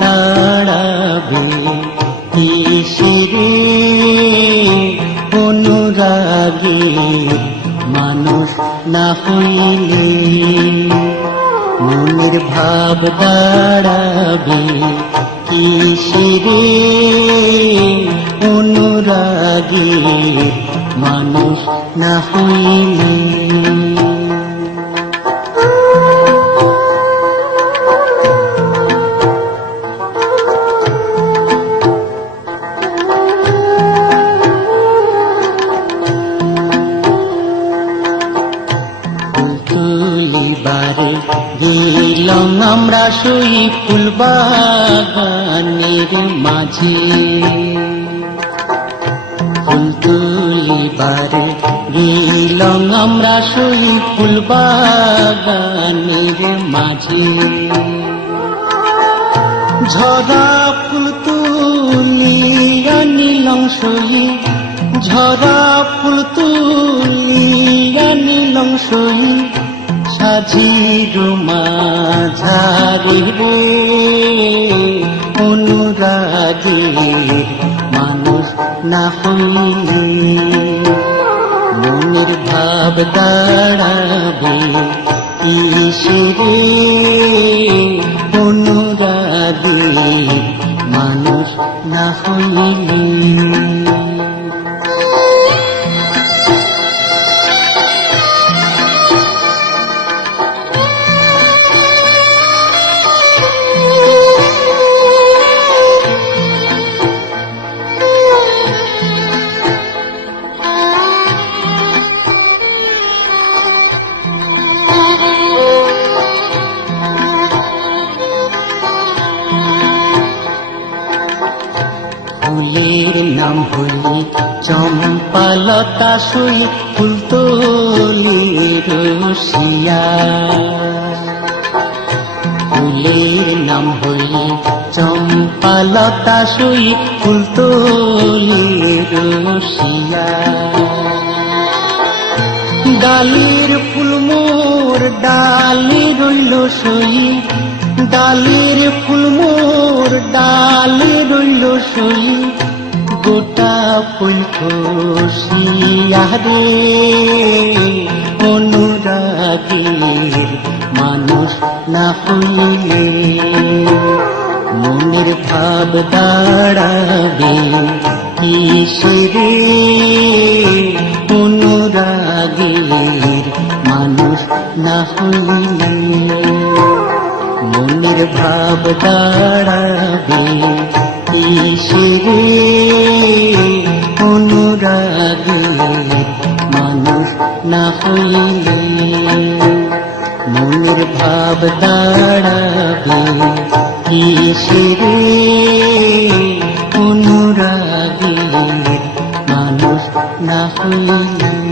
দাঁড়াবে কিসেরে অনুরাগে মানুষ না হইলে মনের ভাব দাঁড়াবে কিসেরে অনুরাগে মানুষ না হইলে গেলাম আমরা সই ফুল বাগানের মাঝে ফুল তুলিবার গেলাম আমরা সই ফুল বাগানের মাঝে ঝরা ফুল তুলিয়া নিলাম সই ঝরা ফুল তুলিয়া নিলাম সই সাজির মাঝারে রে অনুরাগে মানুষ না হইলে মনের ভাব দাঁড়াবে কিসেরে অনুরাগে মানুষ না হইলে ফুলের নাম হই চম্পালতা সই ফুল তোলে রসিয়া ফুলের নাম হই চম্পালতা সই ফুল তোলে রসিয়া ডালের ফুল মোর ডালে রইল সই ডালের ফুল মোর ডালে রইল সই গোটা ফুল খুশিয়া রে অনুরাগের মানুষ না হইলে মনের ভাব দাঁড়াবে কিসেরে অনুরাগের মানুষ না হইলে মনের ভাব দাঁড়াবে কিসেরে অনুরাগের মানুষ না হইলে মনের ভাব দাঁড়াবে কিসেরে অনুরাগের মানুষ না হইলে